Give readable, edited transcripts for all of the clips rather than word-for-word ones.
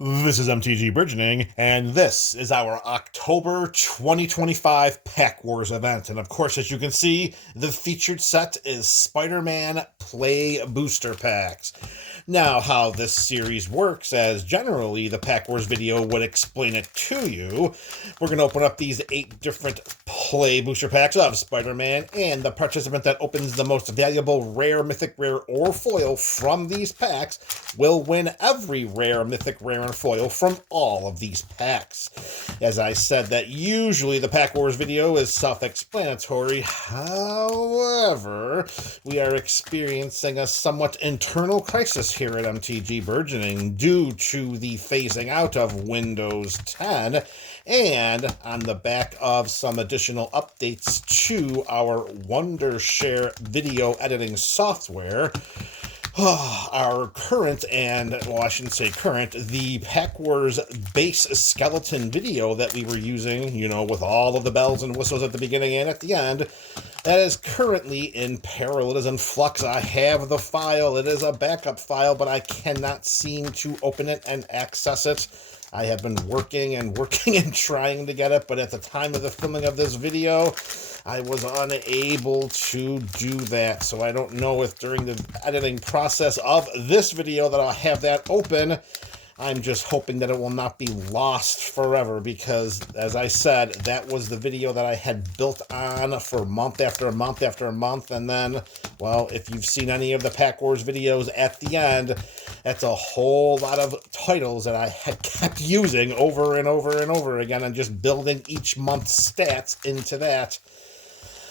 This is MTG Burgeoning, and this is our October 2025 Pack Wars event. And of course, as you can see, the featured set is Spider-Man Play Booster Packs. Now, how this series works, as generally the Pack Wars video would explain it to you, we're going to open up these 8 different Play Booster Packs of Spider-Man, and the participant that opens the most valuable rare, mythic, rare, or foil from these packs will win every rare, mythic, rare, and foil from all of these packs. As I said, that usually the Pack Wars video is self-explanatory. However, we are experiencing a somewhat internal crisis here at MTG Burgeoning due to the phasing out of Windows 10 and on the back of some additional updates to our Wondershare video editing software. Our current, and, well, I shouldn't say current, the Pack Wars base skeleton video that we were using, with all of the bells and whistles at the beginning and at the end, that is currently in peril. It is in flux. I have the file. It is a backup file, but I cannot seem to open it and access it. I have been working and trying to get it, but at the time of the filming of this video, I was unable to do that. So I don't know if during the editing process of this video that I'll have that open. I'm just hoping that it will not be lost forever because, as I said, that was the video that I had built on for month after month after month. And then, well, if you've seen any of the Pack Wars videos at the end, that's a whole lot of titles that I had kept using over and over and over again and just building each month's stats into that.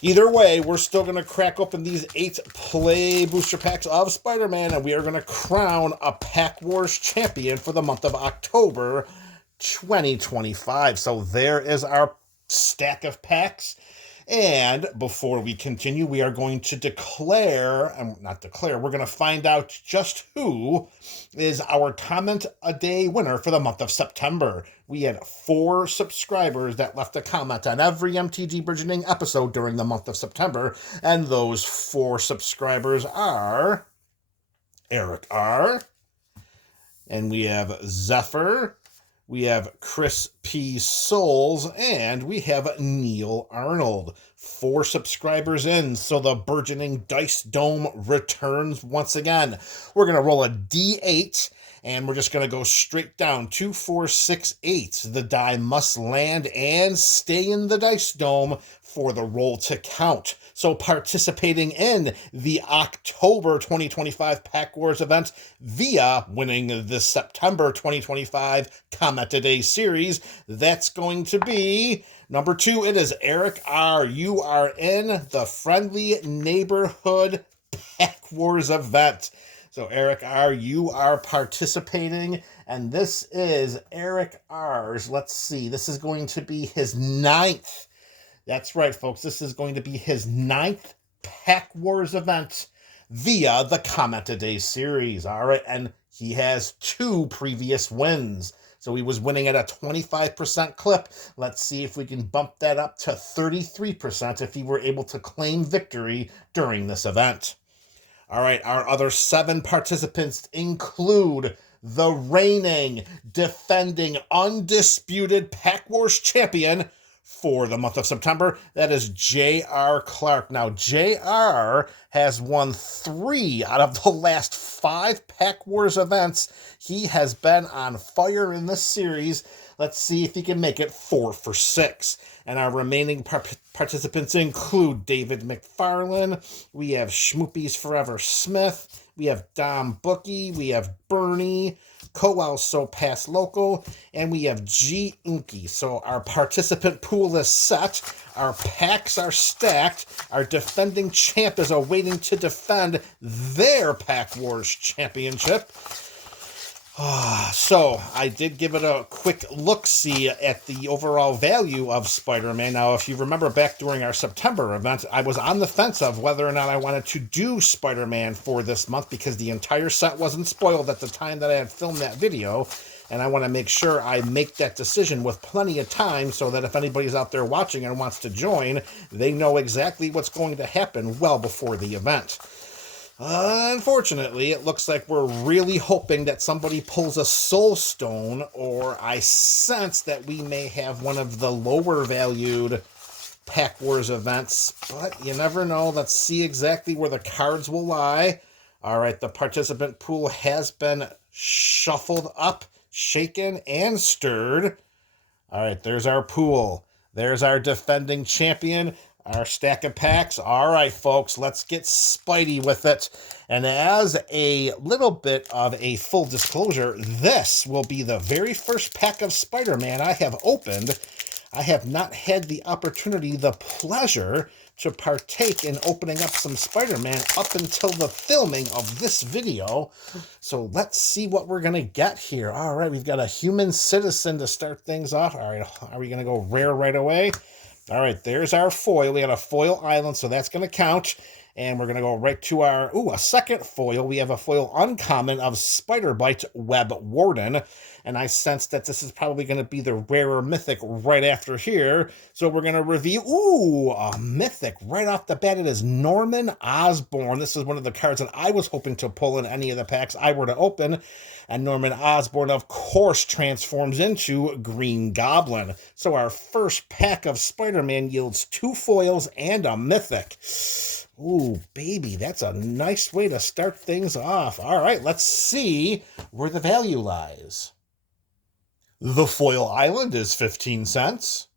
Either way, we're still going to crack open these 8 Play Booster Packs of Spider-Man, and we are going to crown a Pack Wars champion for the month of October 2025. So there is our stack of packs. And before we continue, we are going to we're going to find out just who is our comment a day winner for the month of September. We had 4 subscribers that left a comment on every MTG Burgeoning episode during the month of September. And those 4 subscribers are Eric R., and we have Zephyr, we have Chris P. Souls, and we have Neil Arnold. 4 subscribers in, so the Burgeoning Dice Dome returns once again. We're going to roll a D8, and we're just going to go straight down. 2, 4, 6, 8. The die must land and stay in the Dice Dome for the roll to count. So participating in the October 2025 Pack Wars event via winning the September 2025 Comment a Day series, that's going to be number 2. It is Eric R. You are in the Friendly Neighborhood Pack Wars event. So Eric R., you are participating, and this is Eric R's, let's see, this is going to be his 9th. That's right, folks. This is going to be his 9th Pack Wars event via the Comment a Day series. All right, and he has 2 previous wins. So he was winning at a 25% clip. Let's see if we can bump that up to 33% if he were able to claim victory during this event. All right, our other 7 participants include the reigning, defending, undisputed Pack Wars champion for the month of September. That is J.R. Clark. Now, J.R. has won 3 out of the last 5 Pack Wars events. He has been on fire in this series. Let's see if he can make it 4 for 6. And our remaining participants include David McFarlane. We have Schmoopy's Forever Smith. We have Dom Bookie. We have Bernie. Coel So Pass Local, and we have G. Unky. So our participant pool is set, our packs are stacked, our defending champ is awaiting to defend their Pack Wars championship. So I did give it a quick look-see at the overall value of Spider-Man. Now, if you remember back during our September event, I was on the fence of whether or not I wanted to do Spider-Man for this month because the entire set wasn't spoiled at the time that I had filmed that video. And I want to make sure I make that decision with plenty of time so that if anybody's out there watching and wants to join, they know exactly what's going to happen well before the event. Unfortunately, it looks like we're really hoping that somebody pulls a Soul Stone, or I sense that we may have one of the lower valued Pack Wars events, but you never know. Let's see exactly where the cards will lie. All right, the participant pool has been shuffled up, shaken, and stirred. All right, there's our pool. There's our defending champion, our stack of packs. All right, folks, let's get Spidey with it. And as a little bit of a full disclosure, this will be the very first pack of Spider-Man I have opened. I have not had the opportunity, the pleasure, to partake in opening up some Spider-Man up until the filming of this video. So let's see what we're going to get here. All right, we've got a human citizen to start things off. All right, are we going to go rare right away? All right, there's our foil. We got a foil island, so that's going to count. And we're going to go right to our, a second foil. We have a foil uncommon of Spider-Bite Web Warden. And I sense that this is probably going to be the rarer mythic right after here. So we're going to review, a mythic right off the bat. It is Norman Osborn. This is one of the cards that I was hoping to pull in any of the packs I were to open. And Norman Osborn, of course, transforms into Green Goblin. So our first pack of Spider-Man yields 2 foils and a mythic. Ooh, baby, that's a nice way to start things off. All right, let's see where the value lies. The foil island is 15 cents.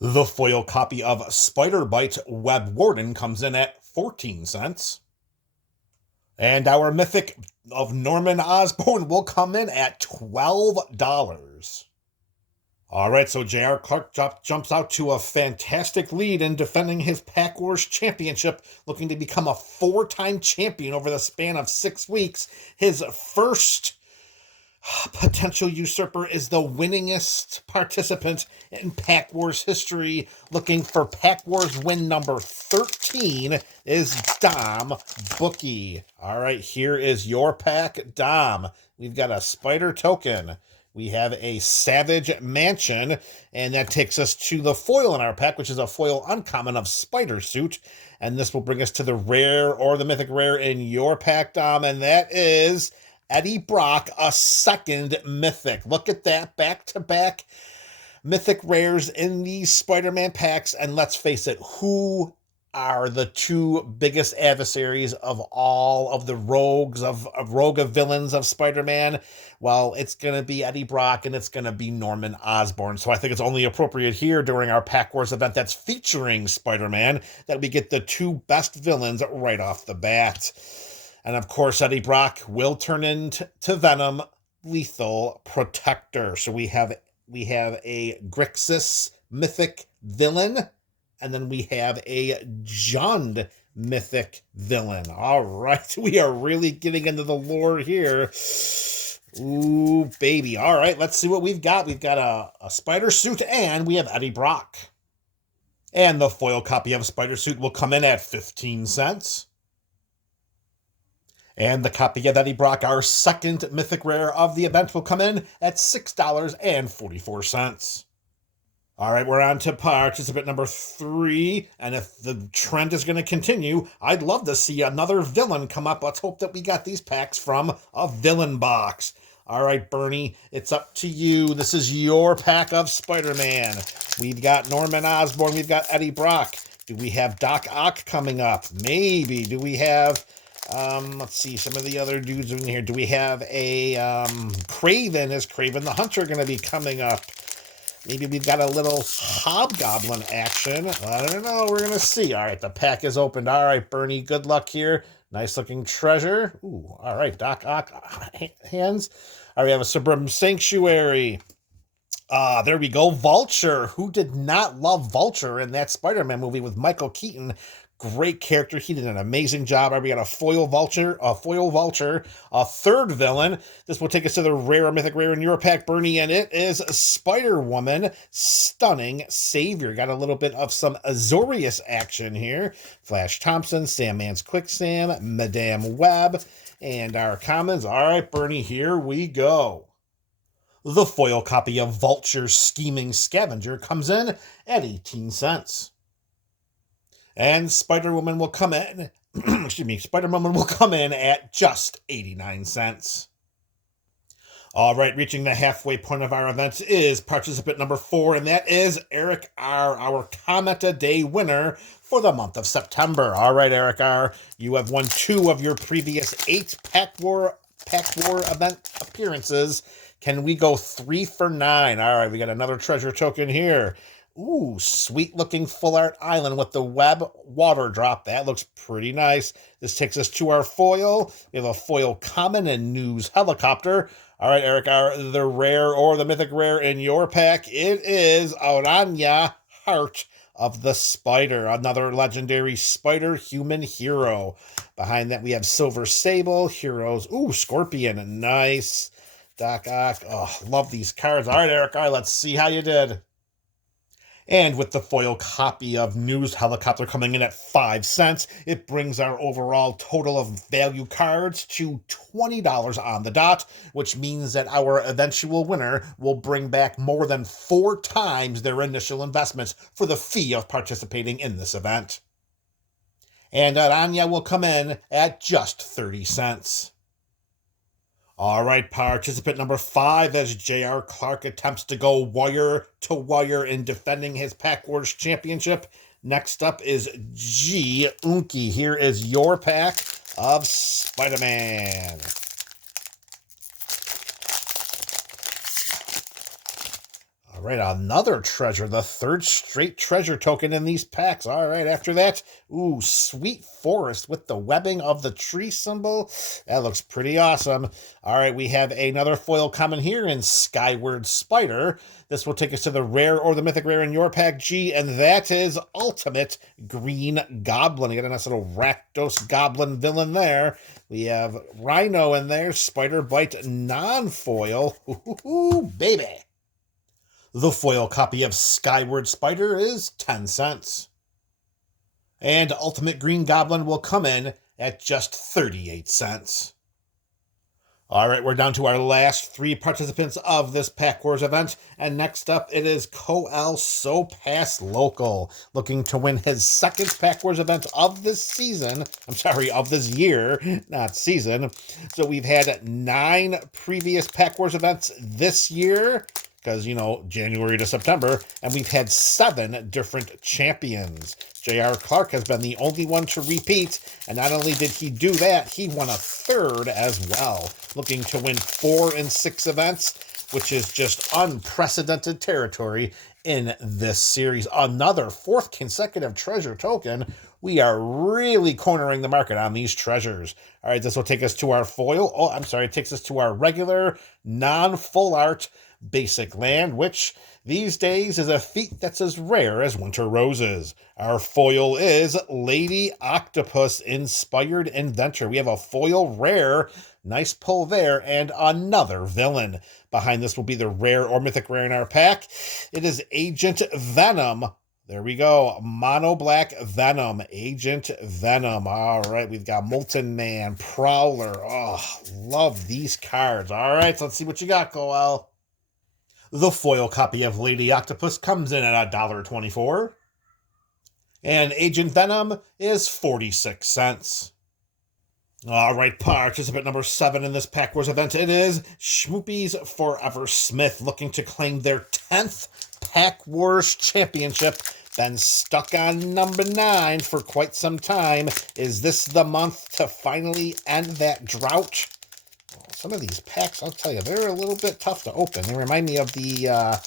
The foil copy of Spider-Bite Web Warden comes in at 14 cents. And our mythic of Norman Osborn will come in at $12. All right, so J.R. Clark jumps out to a fantastic lead in defending his Pack Wars championship, looking to become a 4-time champion over the span of 6 weeks. His first potential usurper is the winningest participant in Pack Wars history. Looking for Pack Wars win number 13 is Dom Bookie. All right, here is your pack, Dom. We've got a Spider token. We have a Savage Mansion, and that takes us to the foil in our pack, which is a foil uncommon of Spider Suit. And this will bring us to the rare or the mythic rare in your pack, Dom, and that is Eddie Brock, a second mythic. Look at that, back-to-back mythic rares in these Spider-Man packs. And let's face it, who are the 2 biggest adversaries of all of the rogue of villains of Spider-Man? Well, it's going to be Eddie Brock and it's going to be Norman Osborn. So I think it's only appropriate here during our Pack Wars event that's featuring Spider-Man that we get the 2 best villains right off the bat. And of course, Eddie Brock will turn into Venom, Lethal Protector. So we have a Grixis mythic villain, and then we have a Jund mythic villain. All right, we are really getting into the lore here. Ooh, baby. All right, let's see what we've got. We've got a Spider Suit, and we have Eddie Brock. And the foil copy of Spider Suit will come in at 15 cents. And the copy of Eddie Brock, our second mythic rare of the event, will come in at $6.44. All right, we're on to participant number 3. And if the trend is going to continue, I'd love to see another villain come up. Let's hope that we got these packs from a villain box. All right, Bernie, it's up to you. This is your pack of Spider-Man. We've got Norman Osborn. We've got Eddie Brock. Do we have Doc Ock coming up? Maybe. Do we have... let's see, some of the other dudes in here. Do we have a Kraven? Is Kraven the Hunter going to be coming up? Maybe we've got a little Hobgoblin action. I don't know. We're going to see. All right, the pack is opened. All right, Bernie, good luck here. Nice looking treasure. Ooh, all right, Doc Ock hands. All right, we have a Suburban Sanctuary. There we go. Vulture. Who did not love Vulture in that Spider-Man movie with Michael Keaton? Great character. He did an amazing job. We got a foil vulture, a third villain. This will take us to the rare mythic rare in your pack, Bernie, and it is Spider-Woman, Stunning Savior. Got a little bit of some Azorius action here. Flash Thompson, Sandman's Quicksand, Madame Web, and our commons. All right, Bernie, here we go. The foil copy of Vulture's Scheming Scavenger comes in at 18 cents. And Spider-Woman will come in excuse me, Spider-Woman will come in at just 89 cents. All right, reaching the halfway point of our event is participant number 4, and that is Eric R., our Comment a Day winner for the month of September. All right, Eric R., you have won 2 of your previous 8 Pack War event appearances. Can we go 3 for 9? All right, we got another treasure token here. Ooh, sweet looking full art island with the web water drop. That looks pretty nice. This takes us to our foil. We have a foil common and news helicopter. All right, Eric R., the rare or the mythic rare in your pack, it is Aranya, Heart of the Spider, another legendary spider human hero. Behind that, we have Silver Sable, Heroes. Ooh, Scorpion, nice. Doc Ock, oh, love these cards. All right, Eric R., let's see how you did. And with the foil copy of News Helicopter coming in at 5 cents, it brings our overall total of value cards to $20 on the dot, which means that our eventual winner will bring back more than 4 times their initial investments for the fee of participating in this event. And Aranya will come in at just 30 cents. All right, participant number 5, as J.R. Clark attempts to go wire to wire in defending his Pack Wars championship. Next up is G. Unki. Here is your pack of Spider-Man. All right, another treasure, the 3rd straight treasure token in these packs. All right, after that, ooh, Sweet Forest with the webbing of the tree symbol. That looks pretty awesome. All right, we have another foil common here in Skyward Spider. This will take us to the rare or the mythic rare in your pack, G, and that is Ultimate Green Goblin. You got a nice little Rakdos Goblin villain there. We have Rhino in there, Spider Bite non-foil. Ooh, baby. The foil copy of Skyward Spider is 10 cents. And Ultimate Green Goblin will come in at just 38 cents. All right, we're down to our last 3 participants of this Pack Wars event. And next up, it is Coel Sopass Local, looking to win his 2nd Pack Wars event of this season. I'm sorry, of this year, not season. So we've had 9 previous Pack Wars events this year, because, you know, January to September, and we've had 7 different champions. J.R. Clark has been the only one to repeat, and not only did he do that, he won a 3rd as well, looking to win 4 and 6 events, which is just unprecedented territory in this series. Another 4th consecutive treasure token. We are really cornering the market on these treasures. All right, this will take us to our foil. Oh, I'm sorry, it takes us to our regular non-full art basic land, which these days is a feat that's as rare as winter roses. Our foil is Lady Octopus Inspired Inventor. We have a foil rare, nice pull there, and another villain. Behind this will be the rare or mythic rare in our pack. It is Agent Venom. There we go. Mono Black Venom. Agent Venom. All right, we've got Molten Man, Prowler. Oh, love these cards. All right, so let's see what you got, Coel. The foil copy of Lady Octopus comes in at $1.24. And Agent Venom is 46 cents. All right, participant number 7 in this Pack Wars event, it is Schmoopy's Forever Smith, looking to claim their 10th Pack Wars championship. Been stuck on number 9 for quite some time. Is this the month to finally end that drought? Some of these packs, I'll tell you, they're a little bit tough to open. They remind me of the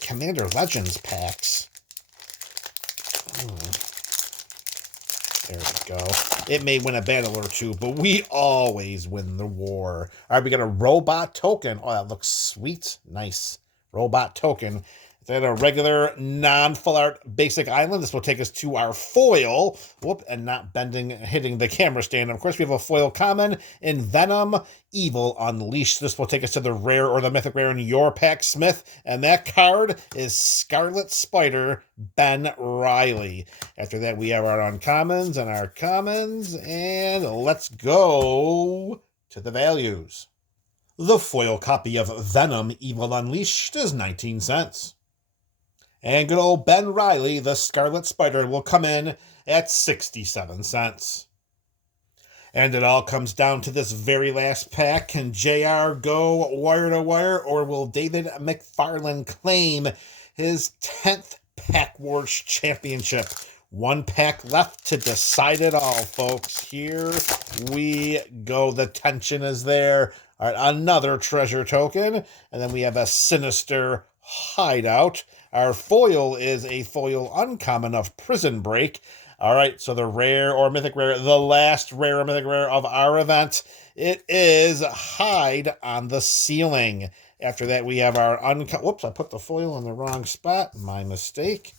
Commander Legends packs. There we go. It may win a battle or 2, but we always win the war. All right, we got a robot token. Oh, that looks sweet. Nice. Robot token. Then a regular non-full art basic island. This will take us to our foil. Whoop, and not hitting the camera stand. Of course, we have a foil common in Venom Evil Unleashed. This will take us to the rare or the mythic rare in your pack, Smith. And that card is Scarlet Spider Ben Riley. After that, we have our uncommons and our commons. And let's go to the values. The foil copy of Venom Evil Unleashed is 19 cents. And good old Ben Riley, the Scarlet Spider, will come in at 67 cents. And it all comes down to this very last pack. Can JR go wire to wire, or will David McFarland claim his 10th Pack Wars Championship? One pack left to decide it all, folks. Here we go. The tension is there. All right, another treasure token. And then we have a Sinister Hideout. Our foil is a foil uncommon of Prison Break. All right, so the rare or mythic rare, the last rare or mythic rare of our event, it is Hide on the Ceiling. After that, we have our whoops, I put the foil in the wrong spot. My mistake.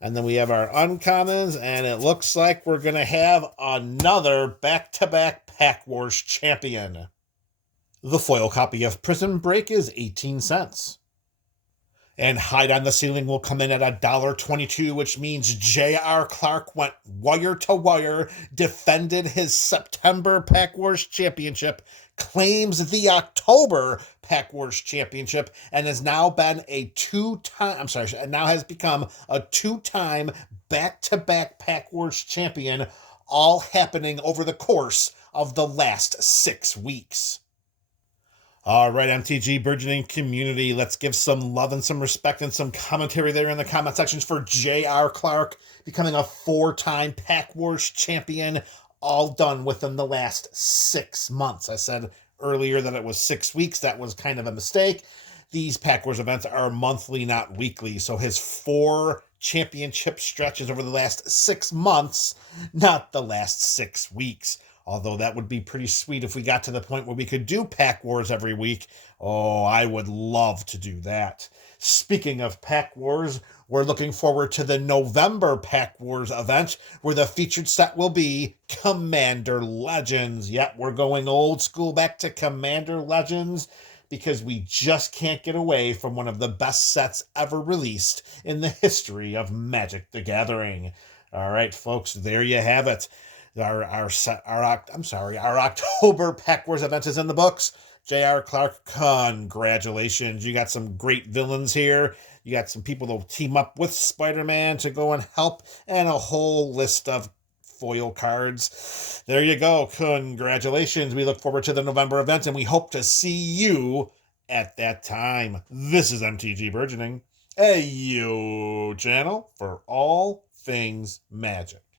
And then we have our uncommons, and it looks like we're going to have another back-to-back Pack Wars champion. The foil copy of Prison Break is 18 cents. And Hide on the Ceiling will come in at $1.22, which means J.R. Clark went wire to wire, defended his September Pack Wars Championship, claims the October Pack Wars Championship, and has now been now has become a two-time back-to-back Pack Wars champion, all happening over the course of the last 6 weeks. All right, MTG Burgeoning community, let's give some love and some respect and some commentary there in the comment sections for J.R. Clark becoming a 4-time Pack Wars champion, all done within the last 6 months. I said earlier that it was 6 weeks. That was kind of a mistake. These Pack Wars events are monthly, not weekly. So his 4 championship stretches over the last 6 months, not the last 6 weeks. Although that would be pretty sweet if we got to the point where we could do Pack Wars every week. Oh, I would love to do that. Speaking of Pack Wars, we're looking forward to the November Pack Wars event, where the featured set will be Commander Legends. Yep, we're going old school back to Commander Legends, because we just can't get away from one of the best sets ever released in the history of Magic the Gathering. All right, folks, there you have it. Our October Pack Wars event is in the books. J.R. Clark, congratulations. You got some great villains here. You got some people that will team up with Spider-Man to go and help, and a whole list of foil cards. There you go. Congratulations. We look forward to the November event, and we hope to see you at that time. This is MTG Burgeoning, a channel for all things Magic.